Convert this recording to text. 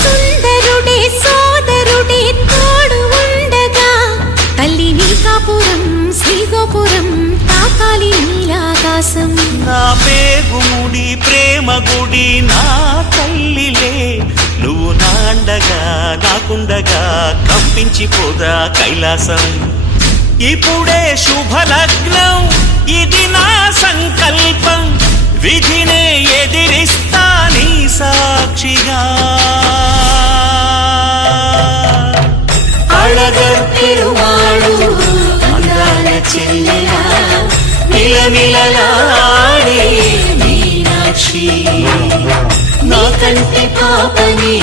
సుందరుడే సోదరుడే తోడు ఉండగా తల్లిని కాపురం శ్రీగోపురం తాకాలి నీలాకాశం. నా పేగుముడి ప్రేమ గుడి నా తల్లిలే, నువ్వు నాండగా నాకుండగా కంపించిపోదా కైలాసం. ఇప్పుడే శుభలగ్నం ఇది నా సంకల్పం, విధినే ఎదిరిస్తా నీ సాక్షిగా. అళగర్ పెరుమాళు అందాల చెల్లెలా మిలమిలలాడే మీనాక్షి, నీ కంటి పాపని